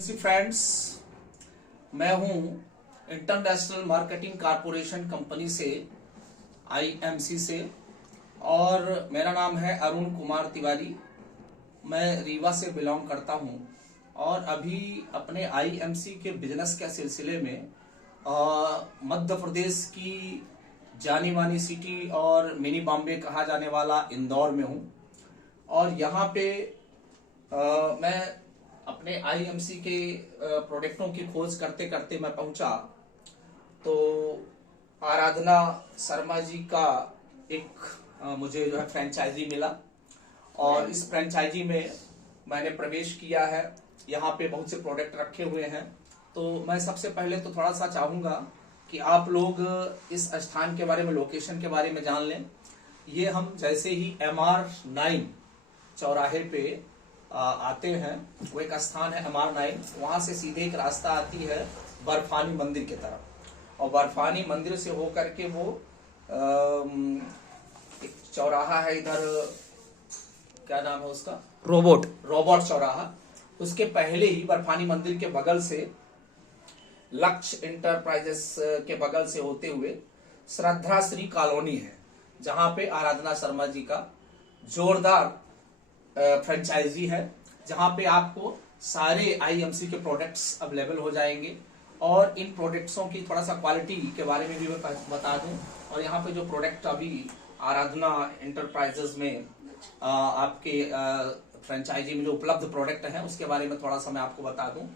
Friends, मैं हूं international marketing corporation company से आईएमसी से और मेरा नाम है अरुण कुमार तिवारी। मैं रीवा से बिलोंग करता हूं और अभी अपने आईएमसी के बिजनेस के सिलसिले में मध्य प्रदेश की जानी मानी सिटी और मिनी बॉम्बे कहा जाने वाला इंदौर में हूं। और यहाँ पे मैं अपने आईएमसी के प्रोडक्टों की खोज करते करते मैं पहुंचा तो आराधना शर्मा जी का एक मुझे जो है फ्रेंचाइजी मिला और इस फ्रेंचाइजी में मैंने प्रवेश किया है। यहाँ पे बहुत से प्रोडक्ट रखे हुए हैं। तो मैं सबसे पहले तो थोड़ा सा चाहूँगा कि आप लोग इस स्थान के बारे में, लोकेशन के बारे में जान लें। ये हम जैसे ही MR9 चौराहे पे आते हैं, वो एक स्थान है MR9, वहां से सीधे एक रास्ता आती है बर्फानी मंदिर की तरफ और बर्फानी मंदिर से होकर के वो एक चौराहा है, इधर क्या नाम है उसका, रोबोट चौराहा। उसके पहले ही बर्फानी मंदिर के बगल से लक्ष्य इंटरप्राइजेस के बगल से होते हुए श्रद्धा श्री कॉलोनी है, जहां पे आराधना शर्मा जी का जोरदार फ्रेंचाइजी है, जहां पे आपको सारे आईएमसी के प्रोडक्ट्स अवेलेबल हो जाएंगे। और इन प्रोडक्ट्सों की थोड़ा सा क्वालिटी के बारे में भी मैं बता दूं। और यहाँ पे जो प्रोडक्ट अभी आराधना इंटरप्राइजेस में आपके फ्रेंचाइजी में जो उपलब्ध प्रोडक्ट हैं उसके बारे में थोड़ा सा मैं आपको बता दूं।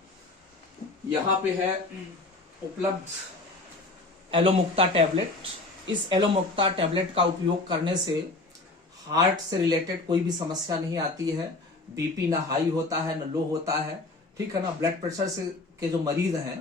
यहाँ पे है उपलब्ध एलोमुक्ता टैबलेट। इस एलोमुक्ता टैबलेट का उपयोग करने से हार्ट से रिलेटेड कोई भी समस्या नहीं आती है। बीपी ना हाई होता है ना लो होता है, ठीक है ना। ब्लड प्रेशर से के जो मरीज हैं,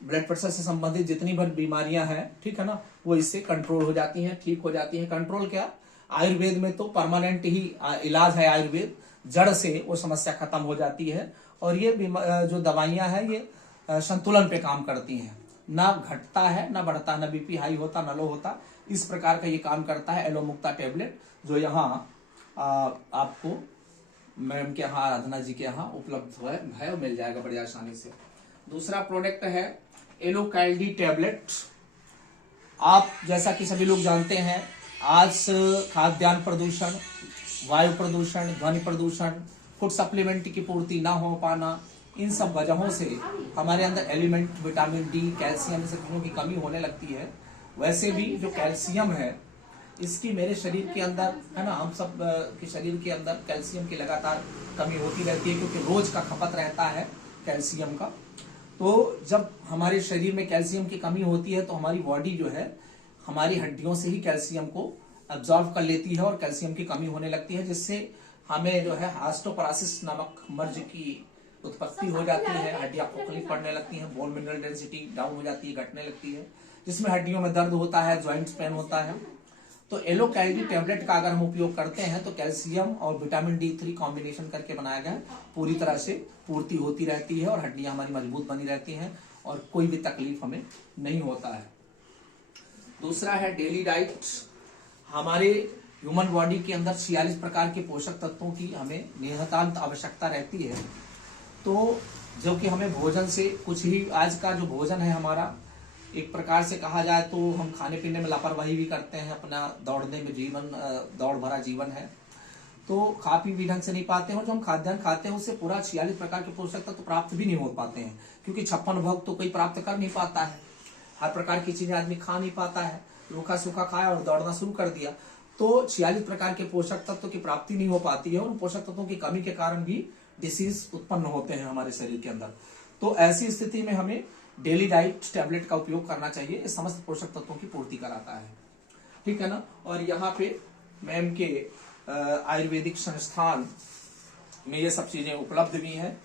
ब्लड प्रेशर से संबंधित जितनी भी बीमारियां हैं, ठीक है ना, वो इससे कंट्रोल हो जाती हैं, ठीक हो जाती हैं। कंट्रोल क्या, आयुर्वेद में तो परमानेंट ही इलाज है। आयुर्वेद जड़ से वो समस्या खत्म हो जाती है। और ये जो दवाइयां हैं ये संतुलन पे काम करती हैं, ना घटता है ना बढ़ता, ना बीपी हाई होता ना लो होता। इस प्रकार का ये काम करता है एलोमुक्ता टैबलेट, जो यहाँ आपको मैम के यहाँ, आराधना जी के यहाँ उपलब्ध है और मिल जाएगा बड़ी आसानी से। दूसरा प्रोडक्ट है एलोकाइल्डी टैबलेट। आप जैसा कि सभी लोग जानते हैं, आज खाद्यान्न प्रदूषण, वायु प्रदूषण, ध्वनि प्रदूषण, फूड सप्लीमेंट की पूर्ति ना हो पाना, इन सब वजहों से हमारे अंदर एलिमेंट विटामिन डी, कैल्शियम, इन सब चीजों की कमी होने लगती है। वैसे भी जो कैल्शियम है, इसकी मेरे शरीर के अंदर है ना, हम सब के शरीर के अंदर कैल्शियम की लगातार कमी होती रहती है, क्योंकि रोज का खपत रहता है कैल्शियम का। तो जब हमारे शरीर में कैल्शियम की कमी होती है तो हमारी बॉडी जो है हमारी हड्डियों से ही कैल्शियम को अब्जॉर्व कर लेती है और कैल्शियम की कमी होने लगती है, जिससे हमें जो है ऑस्टियोपोरोसिस नामक मर्ज की उत्पत्ति हो जाती है। हड्डियां खोखली पड़ने लगती हैं, बोन मिनरल डेंसिटी डाउन हो जाती है, घटने लगती है, जिसमें हड्डियों में दर्द होता है, ज्वाइंट्स पेन होता है। तो एलोकाइल्डी टैबलेट का अगर हम उपयोग करते हैं तो कैल्शियम और विटामिन D3 कॉम्बिनेशन करके बनाया गया, पूरी तरह से पूर्ति होती रहती है और हड्डियां हमारी मजबूत बनी रहती हैं और कोई भी तकलीफ हमें नहीं होता है। दूसरा है डेली डाइट। हमारे ह्यूमन बॉडी के अंदर 46 प्रकार के पोषक तत्वों की हमें नितांत आवश्यकता रहती है। तो जो कि हमें भोजन से कुछ ही, आज का जो भोजन है हमारा, एक प्रकार से कहा जाए तो हम खाने पीने में लापरवाही भी करते हैं। अपना दौड़ने में जीवन, दौड़ भरा जीवन है, तो खा पी भी ढंग से नहीं पाते हैं। और जो हम खाद्यान्न खाते हैं उससे पूरा 46 प्रकार के पोषक तत्व प्राप्त भी नहीं हो पाते हैं, क्योंकि 56 भोग तो कोई प्राप्त कर नहीं पाता है। हर प्रकार की चीजें आदमी खा नहीं पाता है, रूखा सूखा खाया और दौड़ना शुरू कर दिया, तो 46 प्रकार के पोषक तत्व की प्राप्ति नहीं हो पाती है। और उन पोषक तत्वों की कमी के कारण भी डिसीज उत्पन्न होते हैं हमारे शरीर के अंदर। तो ऐसी स्थिति में हमें डेली डाइट टैबलेट का उपयोग करना चाहिए। ये समस्त पोषक तत्वों की पूर्ति कराता है, ठीक है ना। और यहाँ पे मैम के आयुर्वेदिक संस्थान में ये सब चीजें उपलब्ध भी हैं।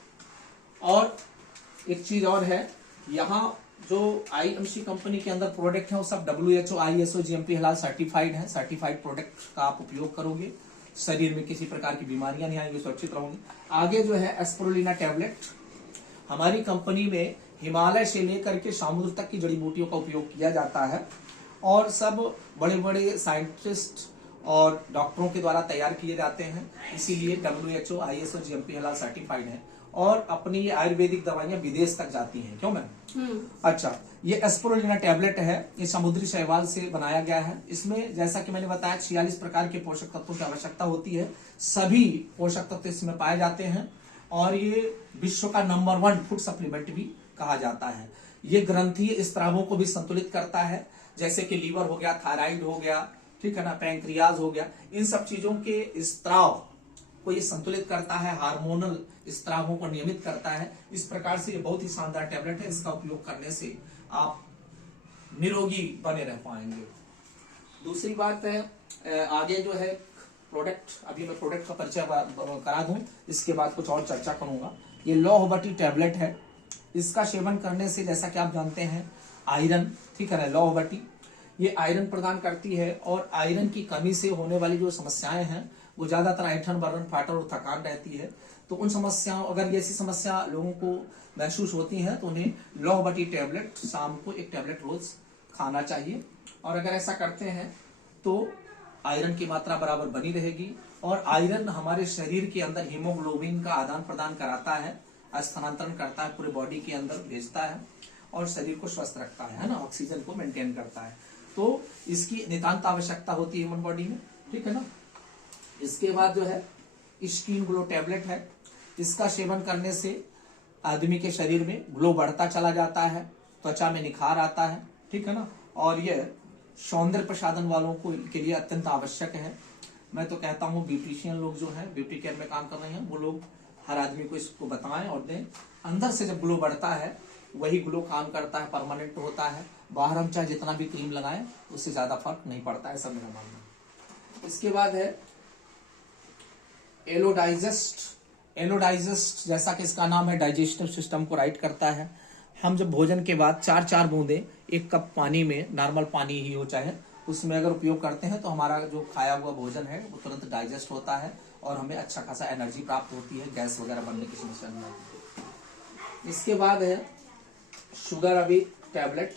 और एक चीज और है, यहाँ जो आईएमसी कंपनी के अंदर प्रोडक्ट है वो सब WHO, ISO, GMP हलाल सर्टिफाइड है। सर्टिफाइड प्रोडक्ट का आप उपयोग करोगे, शरीर में किसी प्रकार की बीमारियां नहीं आएंगी, सुरक्षित रहोगे। आगे जो है एस्पिरुलिना टैबलेट, हमारी कंपनी में हिमालय से लेकर के समुद्र तक की जड़ी बूटियों का उपयोग किया जाता है और सब बड़े बड़े साइंटिस्ट और डॉक्टरों के द्वारा तैयार किए जाते हैं, इसीलिए WHO, ISO, GMP हलाल सर्टिफाइड है। और अपनी ये आयुर्वेदिक दवाइयां विदेश तक जाती हैं। क्यों मैम? अच्छा, ये एस्पिरुलिना टैबलेट है, ये समुद्री शैवाल से बनाया गया है। इसमें जैसा कि मैंने बताया 46 प्रकार के पोषक तत्वों की आवश्यकता होती है। सभी पोषक तत्व इसमें पाए जाते हैं और ये विश्व का नंबर 1 फूड सप्लीमेंट भी कहा जाता है। ये ग्रंथीय स्त्रावों को भी संतुलित करता है, जैसे कि लीवर हो गया, थायराइड हो गया, ठीक है ना, पैंक्रियाज हो गया, इन सब चीजों के स्त्राव को ये संतुलित करता है, हार्मोनल स्त्रावों को नियमित करता है। इस प्रकार से ये बहुत ही शानदार टैबलेट है। इसका उपयोग करने से आप निरोगी बने रह पाएंगे। दूसरी बात है, आगे जो है प्रोडक्ट, अभी मैं प्रोडक्ट का परिचय करा दूं, इसके बाद कुछ और चर्चा करूंगा। ये लौहबटी टैबलेट है। इसका सेवन करने से जैसा कि आप जानते हैं आयरन, ठीक है ना, लौहबटी ये आयरन प्रदान करती है और आयरन की कमी से होने वाली जो समस्याएं हैं वो ज्यादातर ऐंठन, बर्न, फाटन और थकान रहती है। तो उन समस्याओं, अगर ऐसी समस्या लोगों को महसूस होती है तो उन्हें लौहबटी टैबलेट, शाम को एक टैबलेट रोज खाना चाहिए। और अगर ऐसा करते हैं तो आयरन की मात्रा बराबर बनी रहेगी और आयरन हमारे शरीर के अंदर हीमोग्लोबिन का आदान प्रदान कराता है, स्थानांतरण करता है, पूरे बॉडी के अंदर भेजता है और शरीर को स्वस्थ रखता है ना, ऑक्सीजन को मेंटेन करता है। तो इसकी नितांत आवश्यकता होती है ह्यूमन बॉडी में, ठीक है ना। इसके बाद जो है स्किन ग्लो टैबलेट है। इसका सेवन करने से आदमी के शरीर में ग्लो बढ़ता चला जाता है, त्वचा में निखार आता है, ठीक है ना। और यह सौंदर्य प्रसाधन वालों को के लिए अत्यंत आवश्यक है। मैं तो कहता हूँ ब्यूटिशियन लोग जो है, ब्यूटी केयर में काम कर रहे हैं, वो लोग हर आदमी को इसको बताएं और दें। अंदर से जब ग्लो बढ़ता है वही ग्लो काम करता है, परमानेंट होता है। बाहर हम चाहे जितना भी क्रीम लगाएं उससे ज्यादा फर्क नहीं पड़ता है, सब मेरा मानना। इसके बाद है एलोडाइजेस्ट। एलोडाइजेस्ट जैसा कि इसका नाम है, डाइजेस्टिव सिस्टम को राइट करता है। हम जब भोजन के बाद 4-4 बूंदे 1 कप पानी में, नॉर्मल पानी ही हो चाहे, उसमें अगर उपयोग करते हैं तो हमारा जो खाया हुआ भोजन है वो तुरंत डाइजेस्ट होता है और हमें अच्छा खासा एनर्जी प्राप्त होती है, गैस वगैरह बनने की समस्या नहीं आती। इसके बाद है शुगर अभी टैबलेट।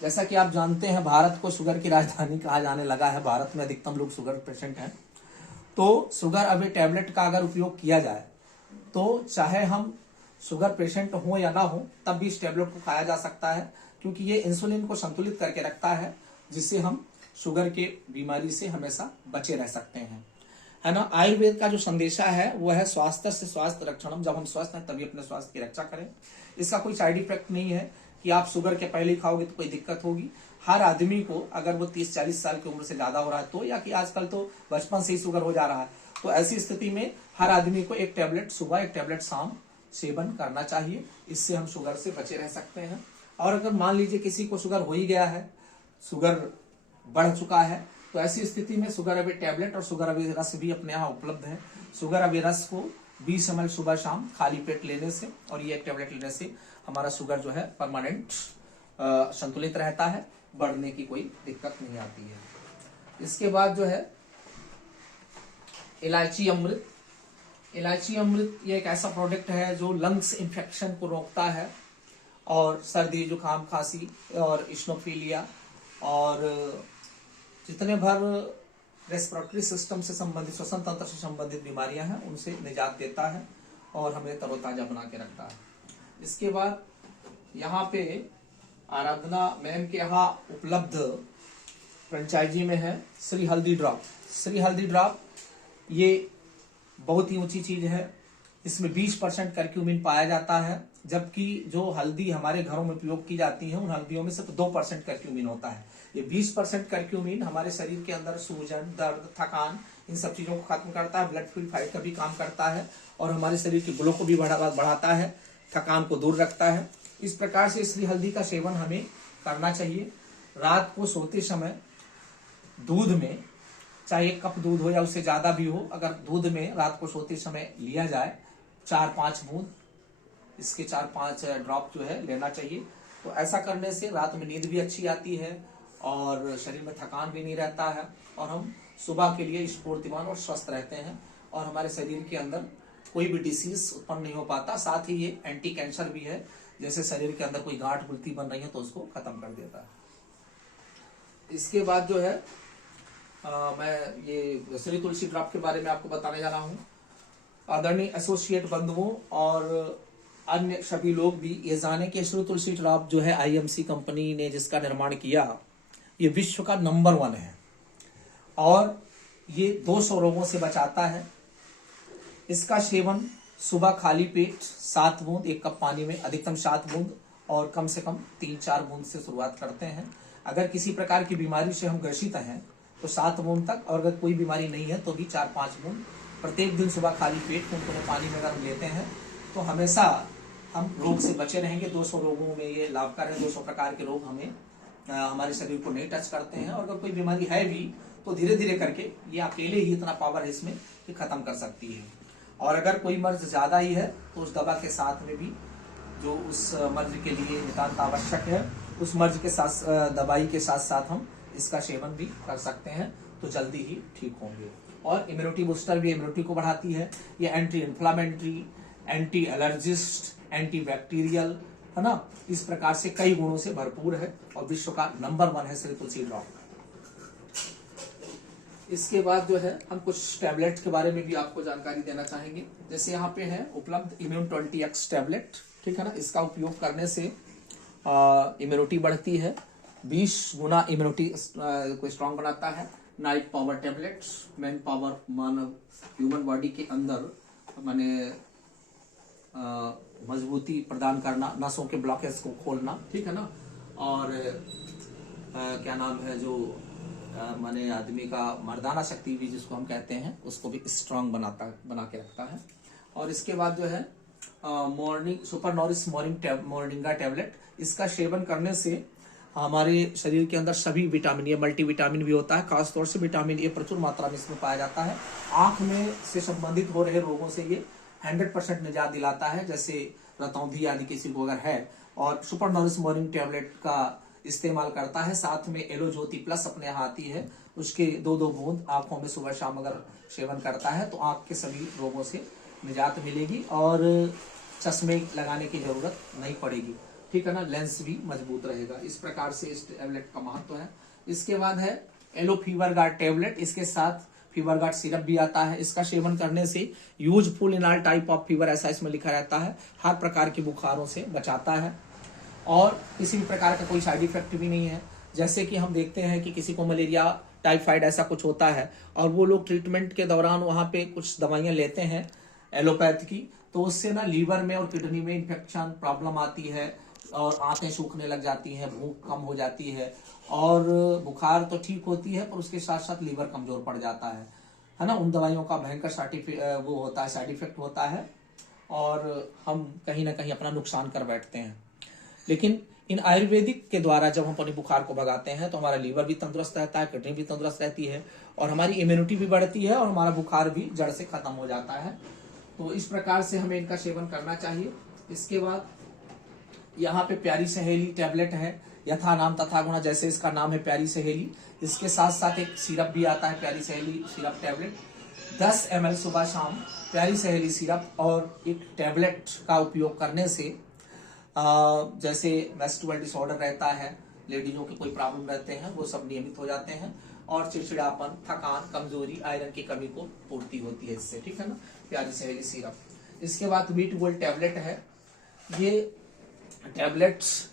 जैसा कि आप जानते हैं भारत को शुगर की राजधानी कहा जाने लगा है, भारत में अधिकतम लोग शुगर पेशेंट हैं। तो शुगर अभी टैबलेट का अगर उपयोग किया जाए तो चाहे हम शुगर पेशेंट हो या ना हो तब भी इस टैबलेट को खाया जा सकता है, क्योंकि ये इंसुलिन को संतुलित करके रखता है, जिससे हम शुगर के बीमारी से हमेशा बचे रह सकते हैं, है ना। आयुर्वेद का जो संदेशा है वो है स्वास्थ्य से स्वास्थ्य रक्षणम। जब हम स्वस्थ हैं तभी अपने स्वास्थ्य की रक्षा करें। इसका कोई साइड इफेक्ट नहीं है कि आप शुगर के पहले ही खाओगे तो कोई दिक्कत होगी। हर आदमी को, अगर वो 30-40 साल की उम्र से ज्यादा हो रहा है तो, या कि आजकल तो बचपन से ही शुगर हो जा रहा है, तो ऐसी स्थिति में हर आदमी को 1 टैबलेट सुबह 1 टैबलेट शाम सेवन करना चाहिए। इससे हम शुगर से बचे रह सकते हैं। और अगर मान लीजिए किसी को शुगर हो ही गया है, शुगर बढ़ चुका है, तो ऐसी स्थिति में शुगर अभी टैबलेट और शुगर अभी रस भी अपने यहाँ उपलब्ध है। शुगर अभी रस को 20 ml सुबह शाम खाली पेट लेने से और ये 1 टैबलेट लेने से हमारा शुगर जो है परमानेंट संतुलित रहता है, बढ़ने की कोई दिक्कत नहीं आती है। इसके बाद जो है इलायची अमृत। इलायची अमृत ये एक ऐसा प्रोडक्ट है जो लंग्स इन्फेक्शन को रोकता है और सर्दी, जुकाम, खांसी और इस्नोफीलिया और जितने भर रेस्पिरेटरी सिस्टम से संबंधित, श्वसन तंत्र से संबंधित बीमारियां हैं उनसे निजात देता है और हमें तरोताजा बना के रखता है। इसके बाद यहाँ पे आराधना मैम के यहाँ उपलब्ध फ्रेंचाइजी में है श्री हल्दी ड्रॉप। श्री हल्दी ड्रॉप ये बहुत ही ऊंची चीज है। इसमें 20% करक्यूमिन पाया जाता है, जबकि जो हल्दी हमारे घरों में उपयोग की जाती है उन हल्दियों में सिर्फ 2% करक्यूमिन होता है। ये 20% करक्यूमिन हमारे शरीर के अंदर सूजन, दर्द, थकान, इन सब चीजों को खत्म करता है, ब्लड प्यूरिफाइड का भी काम करता है और हमारे शरीर के ग्लो को भी बढ़ाता है, थकान को दूर रखता है। इस प्रकार से श्री हल्दी का सेवन हमें करना चाहिए। रात को सोते समय दूध में, चाहे 1 कप दूध हो या उससे ज्यादा भी हो, अगर दूध में रात को सोते समय लिया जाए 4-5 बूंद, इसके 4-5 ड्रॉप जो है लेना चाहिए। तो ऐसा करने से रात में नींद भी अच्छी आती है और शरीर में थकान भी नहीं रहता है और हम सुबह के लिए स्फूर्तिमान और स्वस्थ रहते हैं और हमारे शरीर के अंदर कोई भी डिसीज उत्पन्न नहीं हो पाता। साथ ही ये एंटी कैंसर भी है, जैसे शरीर के अंदर कोई गांठ गुलती बन रही है तो उसको खत्म कर देता है। इसके बाद जो है मैं ये श्री तुलसी ड्रॉप के बारे में आपको बताने जा रहा हूँ। आदरणीय एसोसिएट बंधुओं और अन्य सभी लोग भी ये जाने कि श्री तुलसी ड्रॉप जो है आईएमसी कंपनी ने जिसका निर्माण किया, ये विश्व का नंबर 1 है और ये 200 रोगों से बचाता है। इसका सेवन सुबह खाली पेट 7 बूंद 1 कप पानी में, अधिकतम 7 बूंद और कम से कम 3-4 बूंद से शुरुआत करते हैं। अगर किसी प्रकार की बीमारी से हम ग्रसित हैं तो 7 बूंद तक, और अगर कोई बीमारी नहीं है तो भी 4-5 बूंद प्रत्येक दिन सुबह खाली पेट कुनकुने पानी में अगर हम लेते हैं तो हमेशा हम रोग से बचे रहेंगे। 200 रोगों में ये लाभकारी है। 200 प्रकार के रोग हमें हमारे शरीर को नहीं टच करते हैं, और अगर कोई बीमारी है भी तो धीरे धीरे करके ये अकेले ही इतना पावर है इसमें कि खत्म कर सकती है। और अगर कोई मर्ज ज्यादा ही है तो उस दवा के साथ में भी जो उस मर्ज के लिए नितांत आवश्यक है, उस मर्ज के साथ दवाई के साथ साथ हम इसका सेवन भी कर सकते हैं तो जल्दी ही ठीक होंगे। और इम्यूनिटी बूस्टर भी इम्यूनिटी को बढ़ाती है। ये anti inflammatory, anti allergist, anti bacterial है ना, इस प्रकार से कई गुणों से भरपूर है और विश्व का नंबर 1 है श्री तुलसी ड्रॉप। इसके बाद जो है हम कुछ टैबलेट के बारे में भी आपको जानकारी देना चाहेंगे। जैसे यहाँ पे है उपलब्ध इम्यून 20x टैबलेट, ठीक है ना। इसका उपयोग करने से इम्यूनिटी बढ़ती है, 20 गुना इम्यूनिटी को स्ट्रांग बनाता है। Night power tablet, man power, मानव ह्यूमन बॉडी के अंदर माने मजबूती प्रदान करना, नसों के ब्लॉकेज को खोलना, ठीक है ना। और क्या नाम है जो माने आदमी का मर्दाना शक्ति भी जिसको हम कहते हैं उसको भी स्ट्रांग बना के रखता है। और इसके बाद जो है morning super nourish moringa tablet, इसका सेवन करने से हमारे शरीर के अंदर सभी विटामिन, ये मल्टीविटामिन भी होता है, खासतौर से विटामिन ए प्रचुर मात्रा में इसमें पाया जाता है। आंख में से संबंधित हो रहे रोगों से ये 100% निजात दिलाता है, जैसे रतौंधी आदि किसी को अगर है। और सुपर नॉरिश मॉर्निंग टैबलेट का इस्तेमाल करता है। साथ में एलो ज्योति प्लस अपने यहाँ आती है, उसके 2-2 बूंद आंखों में सुबह शाम अगर सेवन करता है तो आंख के सभी रोगों से निजात मिलेगी और चश्मे लगाने की जरूरत नहीं पड़ेगी, ठीक है ना। लेंस भी मजबूत रहेगा। इस प्रकार से इस टैबलेट का महत्व है। इसके बाद है एलो फीवर गार्ड टैबलेट, इसके साथ फीवर गार्ड सिरप भी आता है। इसका सेवन करने से useful in all type of fever, ऐसा इसमें लिखा रहता है, हर प्रकार के बुखारों से बचाता है और किसी भी प्रकार का कोई साइड इफेक्ट भी नहीं है। जैसे कि हम देखते हैं कि किसी को मलेरिया, टाइफाइड ऐसा कुछ होता है और वो लोग ट्रीटमेंट के दौरान वहां पे कुछ दवाइयां लेते हैं एलोपैथ की, तो उससे ना लीवर में और किडनी में इन्फेक्शन प्रॉब्लम आती है और आंखें सूखने लग जाती हैं, भूख कम हो जाती है और बुखार तो ठीक होती है पर उसके साथ साथ लीवर कमजोर पड़ जाता है ना। उन दवाइयों का भयंकर वो होता है, साइड इफेक्ट होता है और हम कहीं ना कहीं अपना नुकसान कर बैठते हैं। लेकिन इन आयुर्वेदिक के द्वारा जब हम अपने बुखार को भगाते हैं तो हमारा लीवर भी तंदुरुस्त रहता है, किडनी भी तंदुरुस्त रहती है और हमारी इम्यूनिटी भी बढ़ती है और हमारा बुखार भी जड़ से खत्म हो जाता है। तो इस प्रकार से हमें इनका सेवन करना चाहिए। इसके बाद यहाँ पे प्यारी सहेली टैबलेट है, यथा नाम तथा गुणा, जैसे इसका नाम है प्यारी सहेली। इसके साथ साथ एक सिरप भी आता है, प्यारी सहेली सिरप टैबलेट, 10 ml सुबह शाम प्यारी सहेली सिरप और एक टैबलेट का उपयोग करने से जैसे मेंस्ट्रुअल डिसऑर्डर रहता है, लेडीजों के कोई प्रॉब्लम रहते हैं, वो सब नियमित हो जाते हैं और चिड़चिड़ापन, थकान, कमजोरी, आयरन की कमी को पूर्ति होती है इससे, ठीक है ना, प्यारी सहेली सिरप। इसके बाद वीट गोल्ड टैबलेट है। ये टैबलेट्स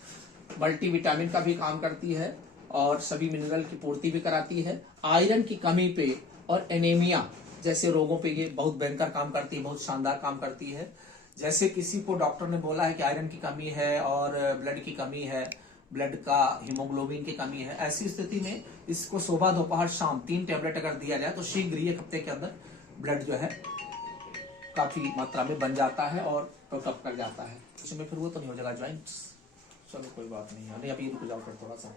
मल्टीविटामिन का भी काम करती है और सभी मिनरल की पूर्ति भी कराती है। आयरन की कमी पे और एनीमिया जैसे रोगों पे ये बहुत भयंकर काम करती है, बहुत शानदार काम करती है। जैसे किसी को डॉक्टर ने बोला है कि आयरन की कमी है और ब्लड की कमी है, ब्लड का हीमोग्लोबिन की कमी है, ऐसी स्थिति में इसको सुबह दोपहर शाम 3 टैबलेट अगर दिया जाए तो शीघ्र ही 1 हफ्ते के अंदर ब्लड जो है काफी मात्रा में बन जाता है और टॉप कर जाता है। इसमें फिर वो तो नहीं हो जाएगा ज्वाइंट्स, चलो कोई बात नहीं है, अभी रुक जाओ फिर थोड़ा सा।